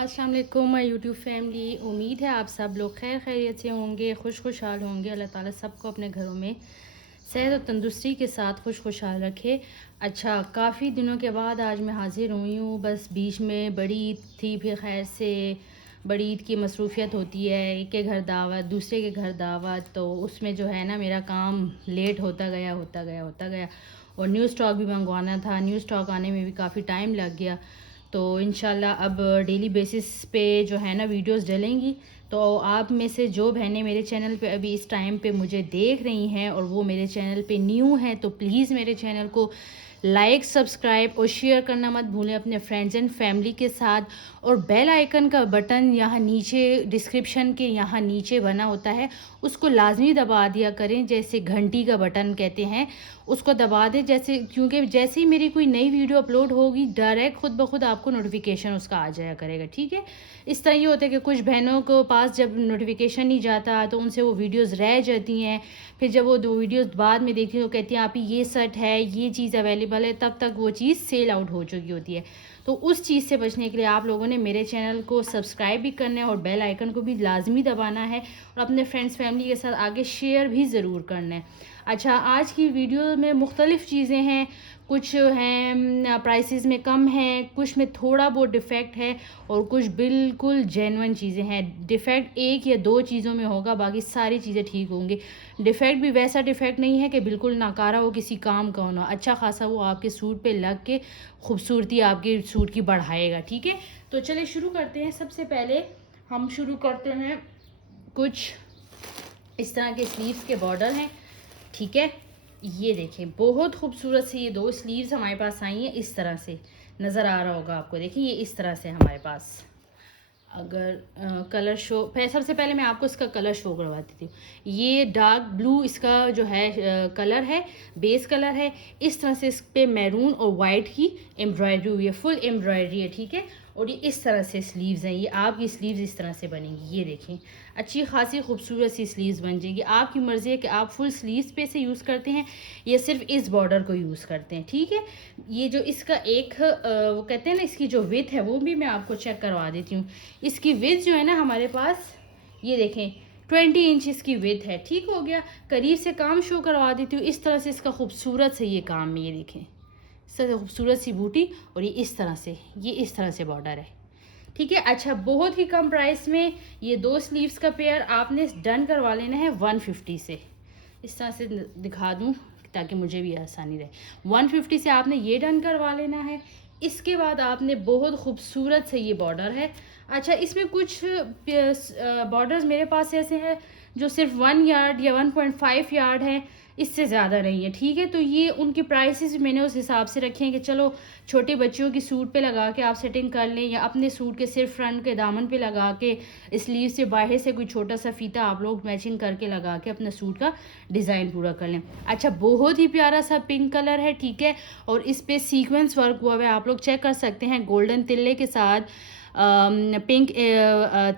अस्सलाम वालेकुम my YouTube family. उम्मीद है आप सब लोग खैर खैरियत से होंगे, खुशहाल होंगे। अल्लाह ताला सबको अपने घरों में सेहत और तंदुरुस्ती के साथ खुशहाल रखे। अच्छा, काफ़ी दिनों के बाद आज मैं हाज़िर हुई हूँ। बस बीच में बड़ी ईद थी, फिर खैर से बड़ी ईद की मसरूफ़ियत होती है, एक के घर दावत दूसरे के घर दावत, तो उसमें जो है ना मेरा काम लेट होता गया। और न्यू स्टॉक भी मंगवाना था, न्यू स्टॉक आने में भी काफ़ी टाइम लग गया। तो इंशाल्लाह अब डेली बेसिस पे जो है ना वीडियोस डलेंगी। तो आप में से जो बहनें मेरे चैनल पे अभी इस टाइम पे मुझे देख रही हैं और वो मेरे चैनल पे न्यू हैं, तो प्लीज़ मेरे चैनल को लाइक, सब्सक्राइब और शेयर करना मत भूलें अपने फ्रेंड्स एंड फैमिली के साथ। और बेल आइकन का बटन यहाँ नीचे डिस्क्रिप्शन के यहाँ नीचे बना होता है, उसको लाजमी दबा दिया करें, जैसे घंटी का बटन कहते हैं, उसको दबा दें। क्योंकि जैसे ही मेरी कोई नई वीडियो अपलोड होगी डायरेक्ट खुद ब खुद आपको नोटिफिकेशन उसका आ जाया करेगा, ठीक है। इस तरह ये होता है कि कुछ बहनों को पास जब नोटिफिकेशन नहीं जाता तो उनसे वो वीडियोस रह जाती हैं। फिर जब वो दो वीडियोस बाद में देखती हैं तो कहती हैं आप ये सेट है, ये चीज़ अवेलेबल है, तब तक वो चीज़ सेल आउट हो चुकी होती है। तो उस चीज़ से बचने के लिए आप लोगों ने मेरे चैनल को सब्सक्राइब भी करना है और बेल आइकन को भी लाजमी दबाना है और अपने फ्रेंड्स फैमिली के साथ आगे शेयर भी ज़रूर करना है। अच्छा, आज की वीडियो में मुख्तलिफ़ चीज़ें हैं, कुछ हैं प्राइसेस में कम हैं, कुछ में थोड़ा बहुत डिफ़ेक्ट है और कुछ बिल्कुल जेन्युइन चीज़ें हैं। डिफ़ेक्ट एक या दो चीज़ों में होगा, बाकी सारी चीज़ें ठीक होंगी। डिफ़ेक्ट भी वैसा डिफ़ेक्ट नहीं है कि बिल्कुल नाकारा हो, किसी काम का होना, अच्छा खासा वो आपके सूट पे लग के खूबसूरती आपके सूट की बढ़ाएगा, ठीक है। तो चलिए शुरू करते हैं। सबसे पहले हम शुरू करते हैं, कुछ इस तरह के स्लीव्स के बॉर्डर हैं, ठीक है। ये देखें, बहुत खूबसूरत से ये दो स्लीव्स हमारे पास आई हैं, इस तरह से नज़र आ रहा होगा आपको। देखिए ये इस तरह से हमारे पास, अगर कलर शो सबसे पहले मैं आपको इसका कलर शो करवा देती हूँ। ये डार्क ब्लू इसका जो है कलर है, बेस कलर है। इस तरह से इस पे मैरून और वाइट की एम्ब्रॉयडरी हुई है, फुल एम्ब्रॉयडरी है, ठीक है। और ये इस तरह से स्लीव्स हैं, ये आपकी स्लीव्स इस तरह से बनेंगी। ये देखें, अच्छी खासी खूबसूरत सी स्लीव्स बन जाएगी। आपकी मर्ज़ी है कि आप फुल स्लीव्स पे से यूज़ करते हैं या सिर्फ इस बॉर्डर को यूज़ करते हैं, ठीक है। ये जो इसका एक वो कहते हैं ना, इसकी जो विड्थ है वो भी मैं आपको चेक करवा देती हूँ। इसकी विड्थ जो है ना हमारे पास, ये देखें 20 इंच इसकी विड्थ है, ठीक हो गया। करीब से काम शो करवा देती हूँ। इस तरह से इसका खूबसूरत से ये काम है, ये देखें, इस तरह से खूबसूरत सी बूटी और ये इस तरह से, ये इस तरह से बॉर्डर है, ठीक है। अच्छा, बहुत ही कम प्राइस में ये दो स्लीव्स का पेयर आपने डन करवा लेना है 150 से। इस तरह से दिखा दूँ ताकि मुझे भी आसानी रहे। 150 से आपने ये डन करवा लेना है। इसके बाद आपने बहुत खूबसूरत से ये बॉर्डर है। अच्छा, इसमें कुछ बॉर्डर्स मेरे पास ऐसे हैं जो सिर्फ 1 यार्ड या 1.5 यार्ड है, इससे ज़्यादा नहीं है, ठीक है। तो ये उनकी प्राइसेस मैंने उस हिसाब से रखे हैं कि चलो छोटे बच्चों की सूट पे लगा के आप सेटिंग कर लें, या अपने सूट के सिर्फ फ्रंट के दामन पे लगा के स्लीव से बाहर से कोई छोटा सा फीता आप लोग मैचिंग करके लगा के अपने सूट का डिज़ाइन पूरा कर लें। अच्छा, बहुत ही प्यारा सा पिंक कलर है, ठीक है। और इस पर सीक्वेंस वर्क हुआ है, आप लोग चेक कर सकते हैं। गोल्डन तिल्ले के साथ पिंक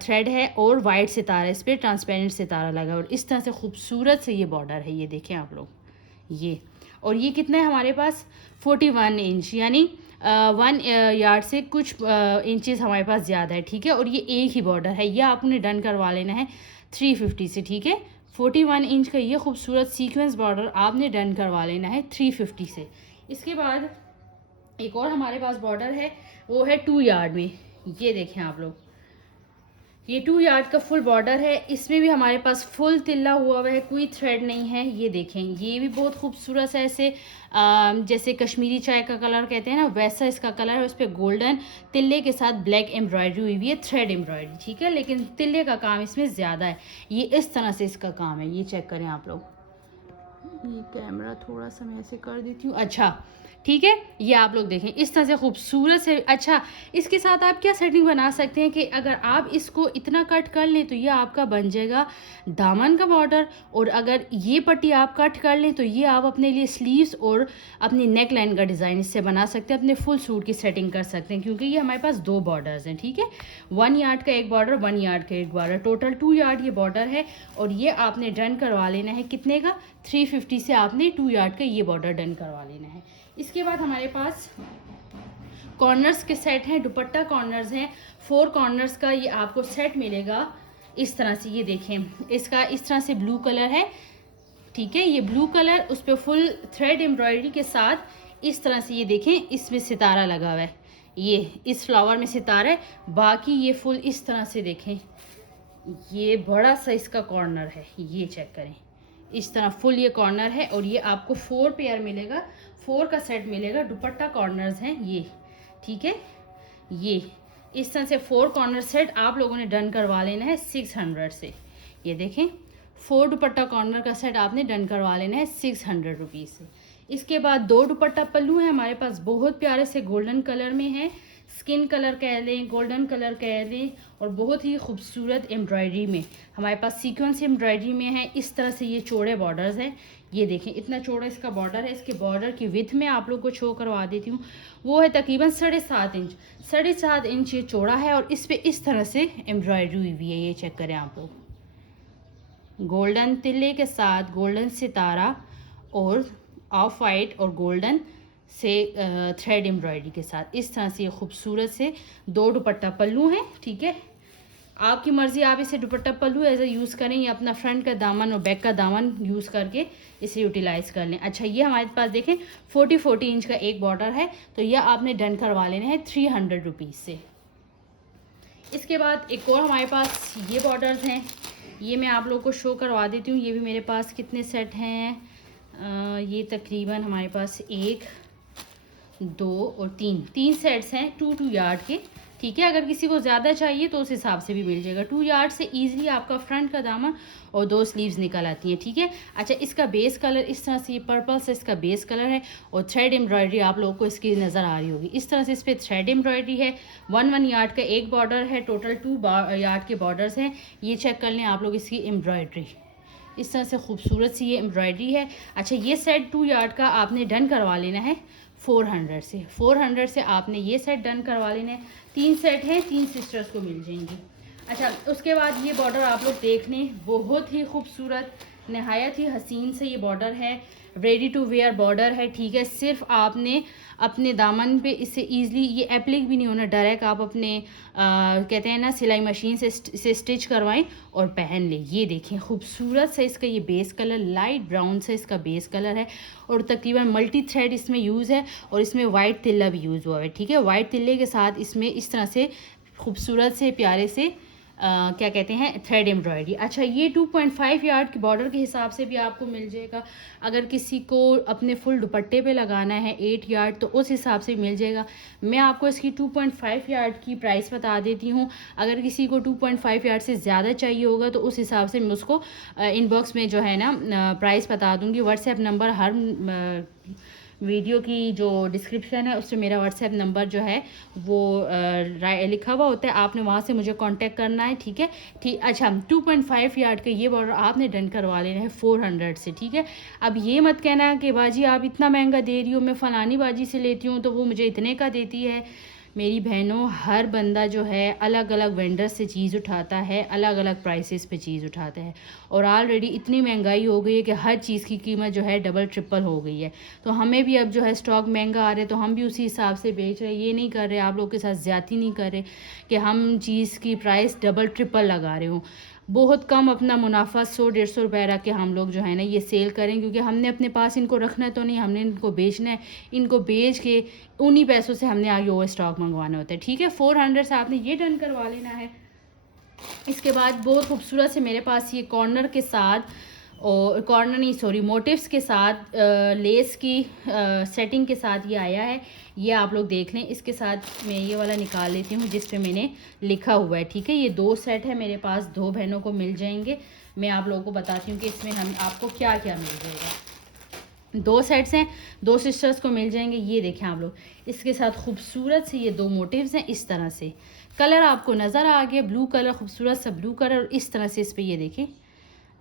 थ्रेड है और वाइट सितारा, इस पर ट्रांसपेरेंट सितारा लगा, और इस तरह से खूबसूरत से ये बॉर्डर है, ये देखें आप लोग ये। और ये कितना है हमारे पास, 41 इंच, यानी 1 यार्ड से कुछ इंचेस हमारे पास ज़्यादा है, ठीक है। और ये एक ही बॉर्डर है, ये आपने डन करवा लेना है 350 से, ठीक है। 41 इंच का ये खूबसूरत सीक्वेंस बॉर्डर आपने डन करवा लेना है 350 से। इसके बाद एक और हमारे पास बॉर्डर है, वो है 2 यार्ड में। ये देखें आप लोग, ये 2 यार्ड का फुल बॉर्डर है। इसमें भी हमारे पास फुल तिल्ला हुआ है, कोई थ्रेड नहीं है। ये देखें, ये भी बहुत खूबसूरत है, ऐसे जैसे कश्मीरी चाय का कलर कहते हैं ना, वैसा इसका कलर है। उस पर गोल्डन तिल्ले के साथ ब्लैक एम्ब्रॉयडरी हुई हुई है, थ्रेड एम्ब्रॉयडरी, ठीक है। लेकिन तिल्ले का काम इसमें ज़्यादा है। ये इस तरह से इसका काम है, ये चेक करें आप लोग। ये कैमरा थोड़ा सा मैं ऐसे कर देती हूँ, अच्छा ठीक है। ये आप लोग देखें, इस तरह से खूबसूरत से। अच्छा, इसके साथ आप क्या सेटिंग बना सकते हैं कि अगर आप इसको इतना कट कर लें तो ये आपका बन जाएगा दामन का बॉर्डर, और अगर ये पट्टी आप कट कर लें तो ये आप अपने लिए स्लीव्स और अपनी नेक लाइन का डिज़ाइन इससे बना सकते हैं, अपने फुल सूट की सेटिंग कर सकते हैं, क्योंकि ये हमारे पास दो बॉर्डर्स हैं, ठीक है। 1 यार्ड का एक बॉर्डर, 1 यार्ड का एक बॉर्डर, टोटल 2 यार्ड ये बॉर्डर है। और ये आपने डन करवा लेना है कितने का, 350 से आपने 2 यार्ड का ये बॉर्डर डन करवा लेना है। इसके बाद हमारे पास कॉर्नर्स के सेट हैं, दुपट्टा कॉर्नर्स हैं, 4 कॉर्नर्स का ये आपको सेट मिलेगा इस तरह से। ये देखें, इसका इस तरह से ब्लू कलर है, ठीक है, ये ब्लू कलर, उस पर फुल थ्रेड एम्ब्रॉयडरी के साथ इस तरह से। ये देखें, इसमें सितारा लगा हुआ है, ये इस फ्लावर में सितारा है, बाकी ये फुल इस तरह से देखें, ये बड़ा सा इसका कॉर्नर है, ये चेक करें, इस तरह फुल ये कॉर्नर है। और ये आपको 4 पेयर मिलेगा, 4 का सेट मिलेगा, दुपट्टा कॉर्नर्स हैं ये, ठीक है। ये इस तरह से 4 कॉर्नर सेट आप लोगों ने डन करवा लेना है 600 से। ये देखें, 4 दुपट्टा कॉर्नर का सेट आपने डन करवा लेना है 600 रुपीज़ से। इसके बाद 2 दुपट्टा पल्लू है हमारे पास, बहुत प्यारे से गोल्डन कलर में है, स्किन कलर कह लें, गोल्डन कलर कह लें, और बहुत ही खूबसूरत एम्ब्रॉयडरी में हमारे पास सीक्वेंस एम्ब्रॉयडरी में है। इस तरह से ये चौड़े बॉर्डर्स हैं, ये देखें इतना चौड़ा इसका बॉर्डर है। इसके बॉर्डर की विड्थ में आप लोग को शो करवा देती हूँ, वो है तकरीबन 7.5 इंच, 7.5 इंच ये चौड़ा है। और इस पर इस तरह से एम्ब्रॉयडरी हुई हुई है, ये चेक करें आप लोग, गोल्डन तिल्ले के साथ गोल्डन सितारा और ऑफ वाइट और गोल्डन से थ्रेड एम्ब्रॉयडरी के साथ इस तरह से ये खूबसूरत से 2 दुपट्टा पल्लू हैं, ठीक है। आपकी मर्ज़ी, आप इसे दुपट्टा पल्लू एज ए यूज़ करें या अपना फ्रंट का दामन और बैक का दामन यूज़ करके इसे यूटिलाइज़ कर लें। अच्छा, ये हमारे पास देखें 40 इंच का एक बॉर्डर है, तो यह आपने डन करवा लेना है 300 रुपीज़ से। इसके बाद एक और हमारे पास ये बॉर्डर्स हैं, ये मैं आप लोग को शो करवा देती हूँ। ये भी मेरे पास कितने सेट हैं, ये तकरीबन हमारे पास 1, 2 और 3 सेट्स हैं 2 यार्ड के, ठीक है। अगर किसी को ज़्यादा चाहिए तो उस हिसाब से भी मिल जाएगा। 2 यार्ड से ईजिली आपका फ्रंट का दामन और 2 स्लीव्स निकल आती हैं, ठीक है। अच्छा, इसका बेस कलर इस तरह से, ये पर्पल से इसका बेस कलर है, और थ्रेड एम्ब्रॉयडरी आप लोगों को इसकी नज़र आ रही होगी। इस तरह से इस पर थ्रेड एम्ब्रॉयडरी है, 1 यार्ड का एक बॉर्डर है, टोटल 2 यार्ड के बॉर्डर्स हैं। ये चेक कर लें आप लोग इसकी एम्ब्रॉयडरी, इस तरह से खूबसूरत सी ये एम्ब्रॉयडरी है। अच्छा, ये सेट 2 यार्ड का आपने डन करवा लेना है 400 से। 400 से आपने ये सेट डन करवा लेना है। 3 सेट हैं, 3 सिस्टर्स को मिल जाएंगी। अच्छा, उसके बाद ये बॉर्डर आप लोग देख लें, बहुत ही खूबसूरत, नहायत ही हसीन से ये बॉर्डर है, रेडी टू वेयर बॉर्डर है, ठीक है। सिर्फ आपने अपने दामन पे इसे ईज़िली, ये एप्लिक भी नहीं होना, डायरेक्ट आप अपने कहते हैं ना सिलाई मशीन से इसे स्टिच करवाएं और पहन लें। ये देखें, खूबसूरत से इसका ये बेस कलर, लाइट ब्राउन से इसका बेस कलर है, और तकरीबन मल्टी थ्रेड इसमें यूज़ है, और इसमें वाइट तिल्ला भी यूज़ हुआ है, ठीक है। वाइट तिल्ले के साथ इसमें इस तरह से खूबसूरत से प्यारे से क्या कहते हैं थ्रेड एम्ब्रॉयडरी। अच्छा, ये 2.5 यार्ड के बॉर्डर के हिसाब से भी आपको मिल जाएगा। अगर किसी को अपने फुल दुपट्टे पे लगाना है 8 यार्ड, तो उस हिसाब से मिल जाएगा। मैं आपको इसकी 2.5 यार्ड की प्राइस बता देती हूँ। अगर किसी को 2.5 यार्ड से ज़्यादा चाहिए होगा तो उस हिसाब से मैं उसको इनबॉक्स में जो है ना प्राइस बता दूँगी। व्हाट्सएप नंबर हर वीडियो की जो डिस्क्रिप्शन है उसमें मेरा व्हाट्सएप नंबर जो है वो लिखा हुआ होता है, आपने वहाँ से मुझे कांटेक्ट करना है, ठीक है। ठीक, अच्छा, 2.5 यार्ड का ये बॉर्डर आपने डन करवा लेना है 400 से, ठीक है। अब ये मत कहना कि बाजी आप इतना महंगा दे रही हो, मैं फ़लानी बाजी से लेती हूँ तो वो मुझे इतने का देती है। मेरी बहनों, हर बंदा जो है अलग अलग वेंडर से चीज़ उठाता है, अलग अलग प्राइसेस पे चीज़ उठाता है, और ऑलरेडी इतनी महंगाई हो गई है कि हर चीज़ की कीमत जो है डबल ट्रिपल हो गई है। तो हमें भी अब जो है स्टॉक महंगा आ रहा है तो हम भी उसी हिसाब से बेच रहे हैं। ये नहीं कर रहे, आप लोग के साथ ज़्यादती नहीं कर रहे कि हम चीज़ की प्राइस डबल ट्रिपल लगा रहे हों। बहुत कम अपना मुनाफा 100-150 रुपये रख के हम लोग जो है ना ये सेल करें, क्योंकि हमने अपने पास इनको रखना तो नहीं, हमने इनको बेचना है। इनको बेच के उन्हीं पैसों से हमने आगे वो स्टॉक मंगवाना होता है, ठीक है। 400 से आपने ये डन करवा लेना है। इसके बाद बहुत खूबसूरत से मेरे पास ये कॉर्नर के साथ, और कॉर्नर नहीं सॉरी मोटिव्स के साथ लेस की सेटिंग के साथ ये आया है। ये आप लोग देख लें। इसके साथ मैं ये वाला निकाल लेती हूँ जिस पे मैंने लिखा हुआ है, ठीक है। ये 2 सेट है मेरे पास, 2 बहनों को मिल जाएंगे। मैं आप लोगों को बताती हूँ कि इसमें हम आपको क्या क्या मिल जाएगा। 2 सेट्स हैं, 2 सिस्टर्स को मिल जाएंगे। ये देखें आप लोग, इसके साथ खूबसूरत से ये 2 मोटिव्स हैं। इस तरह से कलर आपको नज़र आ गया, ब्लू कलर, खूबसूरत सा ब्लू कलर, और इस तरह से इस पर ये देखें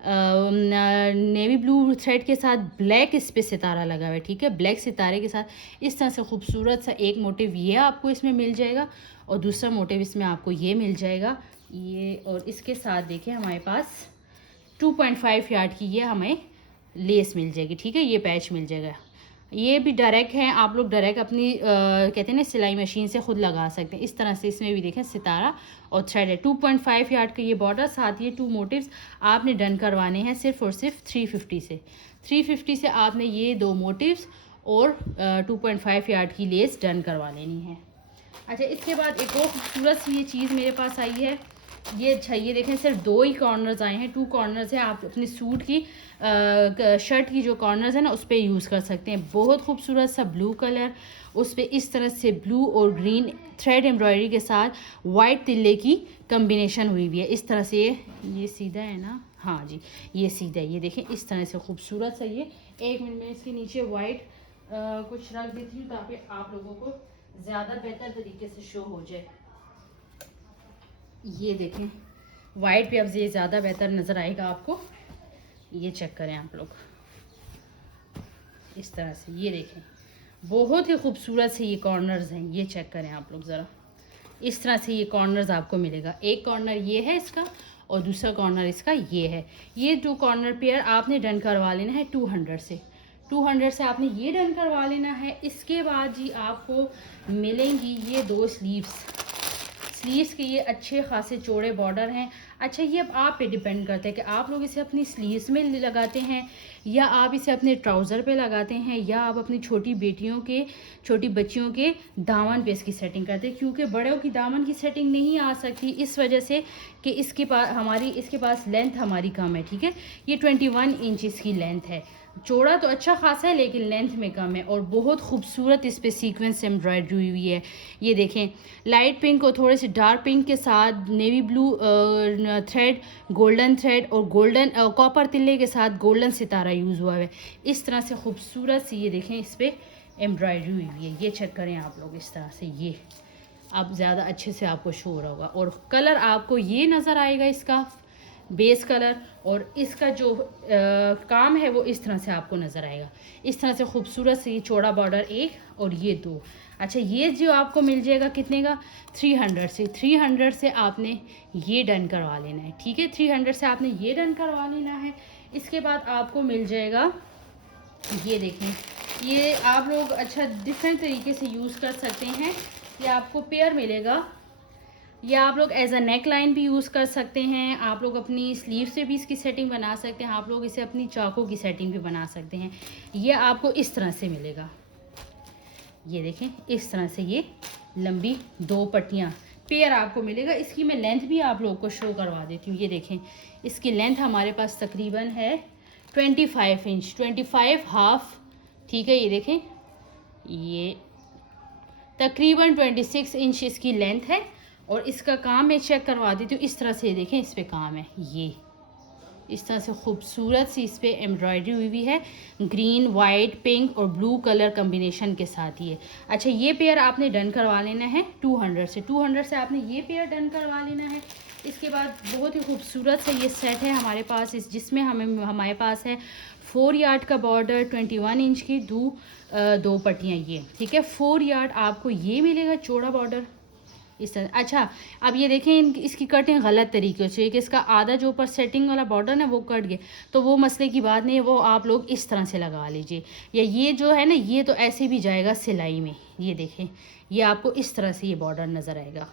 नेवी ब्लू थ्रेड के साथ ब्लैक इस पे सितारा लगा हुआ है, ठीक है। ब्लैक सितारे के साथ इस तरह से खूबसूरत सा एक मोटिव ये आपको इसमें मिल जाएगा, और दूसरा मोटिव इसमें आपको ये मिल जाएगा ये। और इसके साथ देखें हमारे पास 2.5 यार्ड की ये हमें लेस मिल जाएगी, ठीक है। ये पैच मिल जाएगा। ये भी डायरेक्ट हैं, आप लोग डायरेक्ट अपनी कहते हैं ना सिलाई मशीन से ख़ुद लगा सकते हैं। इस तरह से इसमें भी देखें सितारा और थ्रेड है। 2.5 यार्ड का ये बॉर्डर, साथ ये 2 मोटिव्स आपने डन करवाने हैं सिर्फ और सिर्फ 350 से। 350 से आपने ये 2 मोटिव्स और 2.5 यार्ड की लेस डन करवा लेनी है। अच्छा, इसके बाद एक और खूबसूरत सी ये चीज़ मेरे पास आई है। ये अच्छा, ये देखें सिर्फ 2 ही कॉर्नर्स आए हैं, 2 कॉर्नर्स हैं। आप अपने सूट की शर्ट की जो कॉर्नर्स है ना उस पर यूज़ कर सकते हैं। बहुत खूबसूरत सा ब्लू कलर, उस पर इस तरह से ब्लू और ग्रीन थ्रेड एम्ब्रॉयडरी के साथ वाइट तिल्ले की कम्बिनेशन हुई हुई है। इस तरह से ये सीधा है ना, हाँ जी ये सीधा है। ये देखें इस तरह से खूबसूरत सा ये। 1 मिनट में इसके नीचे वाइट कुछ रख देती हूँ ताकि आप लोगों को ज़्यादा बेहतर तरीके से शो हो जाए। ये देखें वाइट पे अब ये ज़्यादा बेहतर नज़र आएगा आपको। ये चेक करें आप लोग इस तरह से। ये देखें बहुत ही खूबसूरत से ये कॉर्नर्स हैं। ये चेक करें आप लोग ज़रा, इस तरह से ये कॉर्नर्स आपको मिलेगा। एक कॉर्नर ये है इसका और दूसरा कॉर्नर इसका ये है। ये 2 कॉर्नर पेयर आपने डन करवा लेना है 200 से। 200 से आपने ये डन करवा लेना है। इसके बाद जी आपको मिलेंगी ये 2 स्लीव्स के। ये अच्छे खासे चौड़े बॉर्डर हैं। अच्छा, ये अब आप पे डिपेंड करता है कि आप लोग इसे अपनी स्लीव्स में लगाते हैं या आप इसे अपने ट्राउज़र पे लगाते हैं या आप अपनी छोटी बच्चियों के दामन पे इसकी सेटिंग करते हैं, क्योंकि बड़ों की दामन की सेटिंग नहीं आ सकती इस वजह से कि इसके पास लेंथ हमारी कम है। ठीक है, ये 21 इंच इसकी लेंथ है। चौड़ा तो अच्छा खासा है लेकिन लेंथ में कम है। और बहुत खूबसूरत इस पे सीक्वेंस एम्ब्रॉयडरी हुई हुई है। ये देखें लाइट पिंक और थोड़े से डार्क पिंक के साथ navy blue thread, golden thread और गोल्डन कॉपर तिल्ले के साथ गोल्डन सितारा यूज़ हुआ है। इस तरह से खूबसूरत सी ये देखें इस पर एम्ब्रॉयडरी हुई हुई है। ये चेक करें आप लोग इस तरह से। ये अब ज़्यादा अच्छे से आपको शो हो रहा होगा। और कलर आपको ये नज़र आएगा इसका बेस कलर, और इसका जो काम है वो इस तरह से आपको नज़र आएगा। इस तरह से खूबसूरत से ये चौड़ा बॉर्डर 1 और ये 2। अच्छा, ये जो आपको मिल जाएगा कितने का, 300 से। 300 से आपने ये डन करवा लेना है। ठीक है, 300 से आपने ये डन करवा लेना है। इसके बाद आपको मिल जाएगा, ये देखें ये आप लोग अच्छा डिफरेंट तरीके से यूज़ कर सकते हैं। ये आपको पेयर मिलेगा या आप लोग एज अ नेक लाइन भी यूज़ कर सकते हैं। आप लोग अपनी स्लीव से भी इसकी सेटिंग बना सकते हैं। आप लोग इसे अपनी चाकों की सेटिंग भी बना सकते हैं। ये आपको इस तरह से मिलेगा। ये देखें इस तरह से ये लंबी 2 पट्टियाँ पेयर आपको मिलेगा। इसकी मैं लेंथ भी आप लोग को शो करवा देती हूँ। ये देखें इसकी लेंथ हमारे पास तकरीबन है 25 इंच, 25 हाफ। ठीक है, ये देखें ये तकरीबन 26 इंच इसकी लेंथ है। और इसका काम मैं चेक करवा देती हूँ। इस तरह से देखें इस पे काम है। ये इस तरह से खूबसूरत सी इस पे एम्ब्रॉयडरी हुई हुई है ग्रीन, वाइट, पिंक और ब्लू कलर कम्बिनेशन के साथ। ये अच्छा, ये पेयर आपने डन करवा लेना है 200 से। 200 से आपने ये पेयर डन करवा लेना है। इसके बाद बहुत ही खूबसूरत सा ये सेट है हमारे पास, जिसमें हमारे पास है 4 यार्ड का बॉर्डर, 21 इंच की 2 पट्टियाँ। ये ठीक है, 4 यार्ड आपको ये मिलेगा चौड़ा बॉर्डर इस तरह। अच्छा, अब ये देखें इसकी कटिंग गलत तरीके से कि इसका आधा जो ऊपर सेटिंग वाला बॉर्डर है वो कट गया, तो वो मसले की बात नहीं है, वो आप लोग इस तरह से लगा लीजिए। या ये जो है ना ये तो ऐसे भी जाएगा सिलाई में। ये देखें ये आपको इस तरह से ये बॉर्डर नज़र आएगा।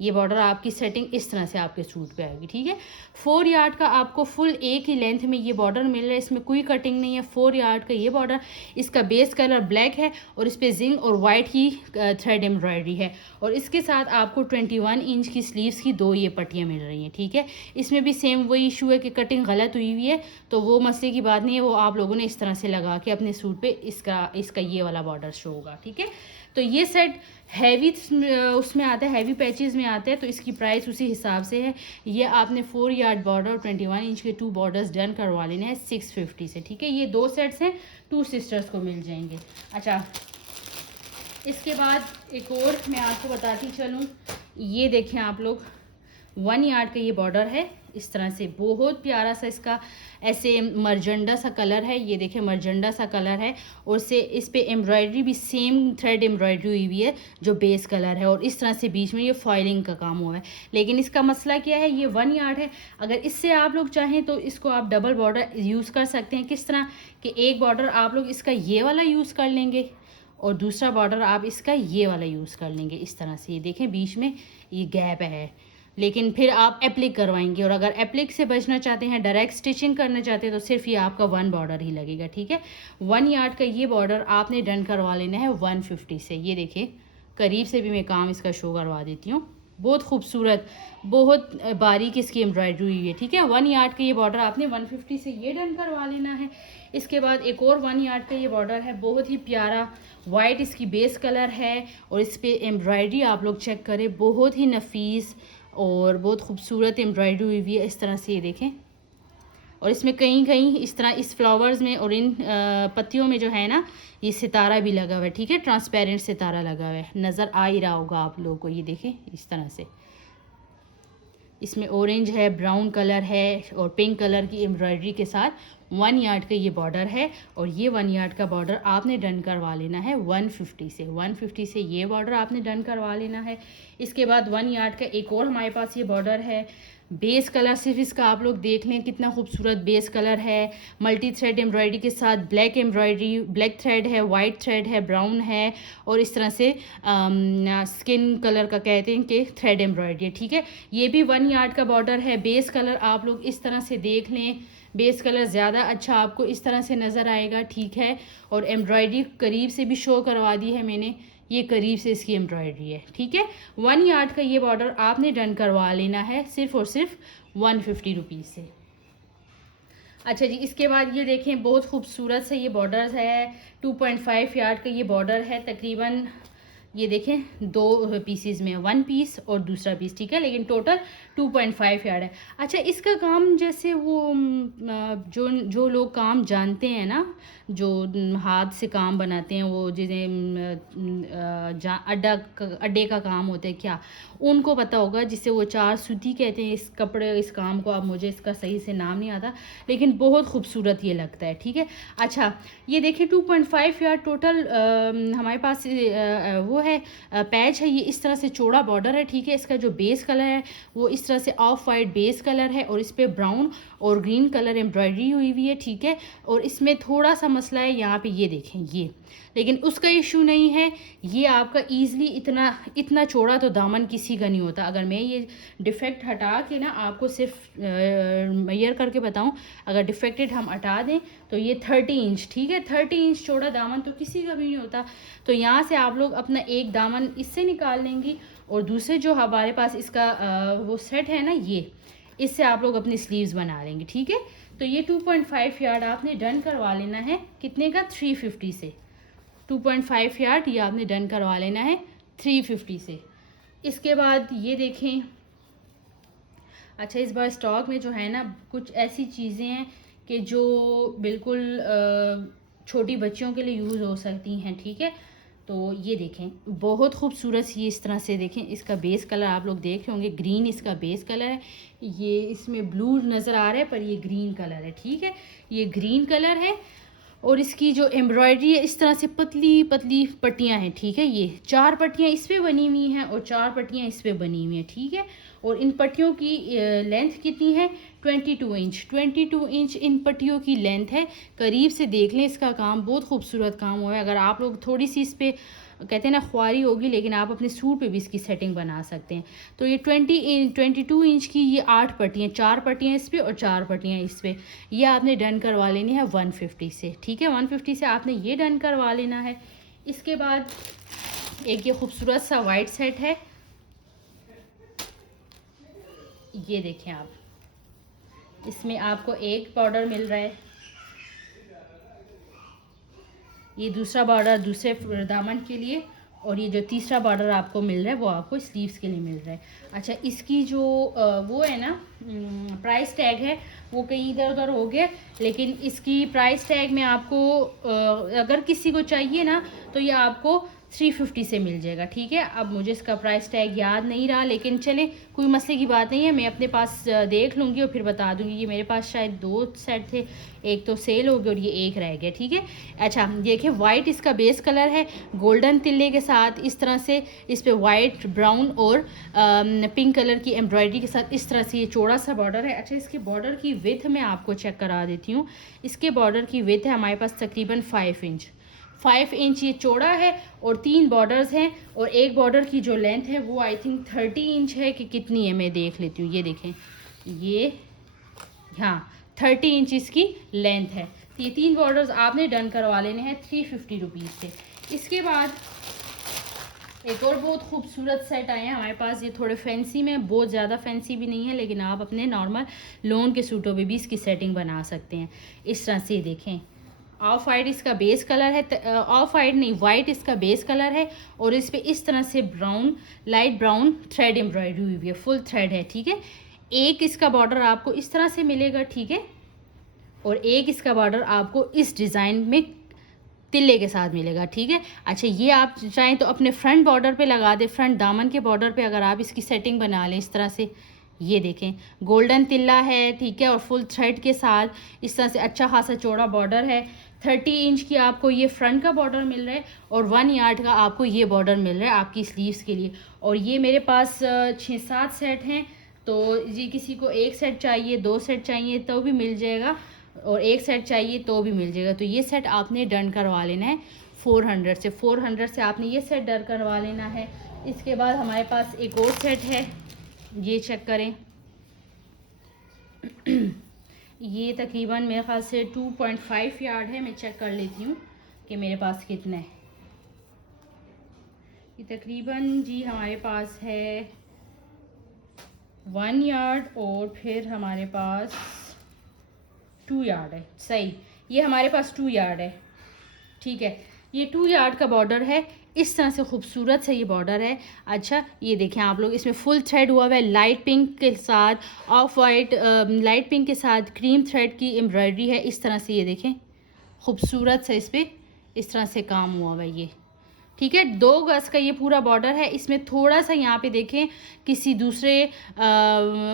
ये बॉर्डर आपकी सेटिंग इस तरह से आपके सूट पे आएगी। ठीक है, 4 यार्ड का आपको फुल एक ही लेंथ में ये बॉर्डर मिल रहा है। इसमें कोई कटिंग नहीं है। 4 यार्ड का ये बॉर्डर, इसका बेस कलर ब्लैक है और इस पर जिंक और वाइट की थ्रेड एम्ब्रॉयडरी है। और इसके साथ आपको 21 इंच की स्लीव्स की 2 ये पट्टियाँ मिल रही हैं। ठीक है, इसमें भी सेम वही इशू है कि कटिंग गलत हुई हुई है, तो वो मसले की बात नहीं है, वो आप लोगों ने इस तरह से लगा के अपने सूट पे इसका ये वाला बॉर्डर शो होगा। ठीक है, तो ये सेट हैवी उसमें आता है, हैवी पैचेस में आते हैं, तो इसकी प्राइस उसी हिसाब से है। ये आपने 4 यार्ड बॉर्डर और 21 इंच के 2 बॉर्डर्स डन करवा लेने हैं 650 से। ठीक है, ये 2 सेट्स हैं, 2 सिस्टर्स को मिल जाएंगे। अच्छा, इसके बाद एक और मैं आपको बताती चलूँ। ये देखें आप लोग 1 यार्ड का ये बॉर्डर है। इस तरह से बहुत प्यारा सा इसका ऐसे मरजंडा सा कलर है, ये देखें मरजंडा सा कलर है। और से इस पे एम्ब्रॉयडरी भी सेम थ्रेड एम्ब्रॉयडरी हुई हुई है जो बेस कलर है, और इस तरह से बीच में ये फॉइलिंग का काम हुआ है। लेकिन इसका मसला क्या है, ये 1 यार्ड है। अगर इससे आप लोग चाहें तो इसको आप डबल बॉर्डर यूज़ कर सकते हैं। किस तरह कि एक बॉर्डर आप लोग इसका ये वाला यूज़ कर लेंगे और दूसरा बॉर्डर आप इसका ये वाला यूज़ कर लेंगे। इस तरह से ये देखें बीच में ये गैप है, लेकिन फिर आप एप्लिक करवाएंगे। और अगर एप्लिक से बचना चाहते हैं, डायरेक्ट स्टिचिंग करना चाहते हैं, तो सिर्फ ये आपका 1 बॉर्डर ही लगेगा, ठीक है। 1 यार्ड का ये बॉर्डर आपने डन करवा लेना है 150 से। ये देखिए करीब से भी मैं काम इसका शो करवा देती हूँ। बहुत खूबसूरत, बहुत बारीक इसकी एम्ब्रॉयडरी हुई है, ठीक है। 1 यार्ड का ये बॉर्डर आपने 150 से ये डन करवा लेना है। इसके बाद एक और 1 यार्ड का ये बॉर्डर है, बहुत ही प्यारा वाइट इसकी बेस कलर है। और इस पर एम्ब्रॉयडरी आप लोग चेक करें, बहुत ही नफीस और बहुत खूबसूरत एम्ब्रॉयडरी हुई हुई है। इस तरह से ये देखें, और इसमें कहीं कहीं इस तरह इस फ्लावर्स में और इन पत्तियों में जो है ना, ये सितारा भी लगा हुआ है, ठीक है। ट्रांसपेरेंट सितारा लगा हुआ है, नज़र आ ही रहा होगा आप लोगों को। ये देखें इस तरह से इसमें ऑरेंज है, ब्राउन कलर है और पिंक कलर की एम्ब्रॉयडरी के साथ 1 यार्ड का ये बॉर्डर है। और ये 1 यार्ड का बॉर्डर आपने डन करवा लेना है 150 से। 150 से ये बॉर्डर आपने डन करवा लेना है। इसके बाद 1 यार्ड का एक और हमारे पास ये बॉर्डर है। बेस कलर सिर्फ इसका आप लोग देख लें कितना खूबसूरत बेस कलर है। मल्टी थ्रेड एम्ब्रॉयडरी के साथ ब्लैक एम्ब्रॉयडरी, ब्लैक थ्रेड है, वाइट थ्रेड है, ब्राउन है, और इस तरह से स्किन कलर का कहते हैं कि थ्रेड एम्ब्रॉयडरी है, ठीक है। ये भी 1 यार्ड का बॉर्डर है। बेस कलर आप लोग इस तरह से देख लें, बेस कलर ज़्यादा अच्छा आपको इस तरह से नज़र आएगा, ठीक है। और एम्ब्रॉयडरी करीब से भी शो करवा दी है मैंने, ये करीब से इसकी एम्ब्रॉयडरी है, ठीक है। 1 यार्ड का ये बॉर्डर आपने डन करवा लेना है सिर्फ और सिर्फ 150 रुपीज़ से। अच्छा जी, इसके बाद ये देखें बहुत खूबसूरत से ये बॉर्डर है। 2.5 यार्ड का ये बॉर्डर है तकरीबन। ये देखें 2 पीसीज में, 1 पीस और दूसरा पीस, ठीक है। लेकिन टोटल 2.5 यार्ड है। अच्छा, इसका काम जैसे वो जो जो लोग काम जानते हैं ना, जो हाथ से काम बनाते हैं, वो जिन्हें अड्डे का काम होता है क्या, उनको पता होगा, जिसे वो 4 सूती कहते हैं इस कपड़े, इस काम को। अब मुझे इसका सही से नाम नहीं आता, लेकिन बहुत खूबसूरत ये लगता है, ठीक है। अच्छा, ये देखिए 2.5 यार्ड टोटल हमारे पास वो है पैच है। ये इस तरह से चौड़ा बॉर्डर है, ठीक है। इसका जो बेस कलर है वो इस तरह से ऑफ वाइट बेस कलर है, और इस पर ब्राउन और ग्रीन कलर एम्ब्रॉयडरी हुई हुई है, ठीक है। और इसमें थोड़ा सा मसला है यहाँ पे, ये देखें ये, लेकिन उसका इशू नहीं है। ये आपका ईज़िली इतना चौड़ा तो दामन किसी का नहीं होता। अगर मैं ये डिफेक्ट हटा के ना आपको सिर्फ मेजर करके बताऊं, अगर डिफेक्टेड हम हटा दें तो ये 30 इंच, ठीक है। 30 इंच चौड़ा दामन तो किसी का भी नहीं होता। तो यहाँ से आप लोग अपना एक दामन इससे निकाल लेंगी, और दूसरे जो हमारे पास इसका वो सेट है ना, ये इससे आप लोग अपनी स्लीव्स बना लेंगे, ठीक है। तो ये 2.5 यार्ड आपने डन करवा लेना है, कितने का, 350 से। 2.5 यार्ड ये आपने डन करवा लेना है 350 से। इसके बाद ये देखें, अच्छा इस बार स्टॉक में जो है ना कुछ ऐसी चीज़ें हैं कि जो बिल्कुल छोटी बच्चियों के लिए यूज़ हो सकती हैं, ठीक है। तो ये देखें बहुत खूबसूरत सी, इस तरह से देखें, इसका बेस कलर आप लोग देख रहे होंगे, ग्रीन इसका बेस कलर है। ये इसमें ब्लू नज़र आ रहा है पर ये ग्रीन कलर है, ठीक है। ये ग्रीन कलर है, और इसकी जो एम्ब्रॉयडरी है इस तरह से पतली पतली पट्टियां हैं, ठीक है। ये 4 पट्टियां इस पे बनी हुई हैं और 4 पट्टियां इस पे बनी हुई हैं, ठीक है। और इन पट्टियों की लेंथ कितनी है, 22 इंच। 22 इंच इन पट्टियों की लेंथ है। करीब से देख लें, इसका काम बहुत खूबसूरत काम हुआ है। अगर आप लोग थोड़ी सी इस पर कहते हैं ना ख्वारी होगी, लेकिन आप अपने सूट पे भी इसकी सेटिंग बना सकते हैं। तो ये 22 इंच की ये 8 पट्टियाँ, 4 पट्टियाँ इस पे और 4 पट्टियाँ इस पे, ये आपने डन करवा लेनी है 150 से, ठीक है। 150 से आपने ये डन करवा लेना है। इसके बाद एक ये खूबसूरत सा वाइट सेट है, ये देखें आप, इसमें आपको एक बॉर्डर मिल रहा है, ये दूसरा बॉर्डर दूसरे दामन के लिए, और ये जो तीसरा बॉर्डर आपको मिल रहा है वो आपको स्लीव्स के लिए मिल रहा है। अच्छा, इसकी जो वो है ना प्राइस टैग है वो कहीं इधर उधर हो गया, लेकिन इसकी प्राइस टैग में आपको अगर किसी को चाहिए ना तो ये आपको 350 से मिल जाएगा। ठीक है, अब मुझे इसका प्राइस टैग याद नहीं रहा, लेकिन चले कोई मसले की बात नहीं है, मैं अपने पास देख लूँगी और फिर बता दूँगी। ये मेरे पास शायद 2 सेट थे, एक तो सेल हो गया और ये एक रह गया। ठीक है, अच्छा देखिए वाइट इसका बेस कलर है, गोल्डन तिल्ले के साथ इस तरह से इस पर वाइट, ब्राउन और पिंक कलर की एम्ब्रॉयडरी के साथ इस तरह से ये चौड़ा सा बॉर्डर है। अच्छा, इसके बॉर्डर की विड्थ मैं आपको चेक करा देती हूँ। इसके बॉर्डर की विड्थ है हमारे पास तकरीबन 5 इंच। 5 इंच ये चौड़ा है और 3 बॉर्डर्स हैं, और एक बॉर्डर की जो लेंथ है वो आई थिंक 30 इंच है कि कितनी है, मैं देख लेती हूँ। ये देखें, ये हाँ 30 इंच इसकी लेंथ है। तो ये 3 बॉर्डर्स आपने डन करवा लेने हैं 350 रुपीज़ से। इसके बाद एक और बहुत खूबसूरत सेट आए हैं हमारे पास। ये थोड़े फैंसी में, बहुत ज़्यादा फैंसी भी नहीं है, लेकिन आप अपने नॉर्मल लोन के सूटों पे भी इसकी सेटिंग बना सकते हैं। इस तरह से देखें, ऑफ वाइट इसका बेस कलर है, ऑफ वाइट नहीं वाइट इसका बेस कलर है, और इस पे इस तरह से brown, light brown thread embroidery हुई हुई है, फुल थ्रेड है। ठीक है, एक इसका बॉर्डर आपको इस तरह से मिलेगा। ठीक है, और एक इसका बॉर्डर आपको इस डिज़ाइन में तिल्ले के साथ मिलेगा। ठीक है, अच्छा ये आप चाहें तो अपने फ्रंट बॉर्डर पे लगा दें, फ्रंट दामन के बॉर्डर पे अगर आप इसकी सेटिंग बना लें इस तरह से। ये देखें, गोल्डन तिल्ला है, ठीक है, और फुल थ्रेड के साथ इस तरह से अच्छा खासा चौड़ा बॉर्डर है। 30 इंच की आपको ये फ्रंट का बॉर्डर मिल रहा है, और 1 यार्ड का आपको ये बॉर्डर मिल रहा है आपकी स्लीव्स के लिए। और ये मेरे पास 6-7 सेट हैं, तो ये किसी को एक सेट चाहिए, 2 सेट चाहिए तो भी मिल जाएगा, और एक सेट चाहिए तो भी मिल जाएगा। तो ये सेट आपने डन करवा लेना है 400 से आपने ये सेट डन करवा लेना है। इसके बाद हमारे पास एक और सेट है, ये चेक करें। ये तकरीबन मेरे ख्याल से 2.5 यार्ड है, मैं चेक कर लेती हूँ कि मेरे पास कितना है। ये तकरीबन जी हमारे पास है 1 यार्ड, और फिर हमारे पास 2 यार्ड है। सही, ये हमारे पास 2 यार्ड है। ठीक है, ये 2 यार्ड का बॉर्डर है, इस तरह से खूबसूरत से ये बॉर्डर है। अच्छा ये देखें आप लोग, इसमें फुल थ्रेड हुआ हुआ है, लाइट पिंक के साथ ऑफ वाइट, लाइट पिंक के साथ क्रीम थ्रेड की एम्ब्रॉयडरी है। इस तरह से ये देखें, खूबसूरत से इस पर इस तरह से काम हुआ हुआ है ये। ठीक है, 2 गज का ये पूरा बॉर्डर है। इसमें थोड़ा सा यहाँ पे देखें किसी दूसरे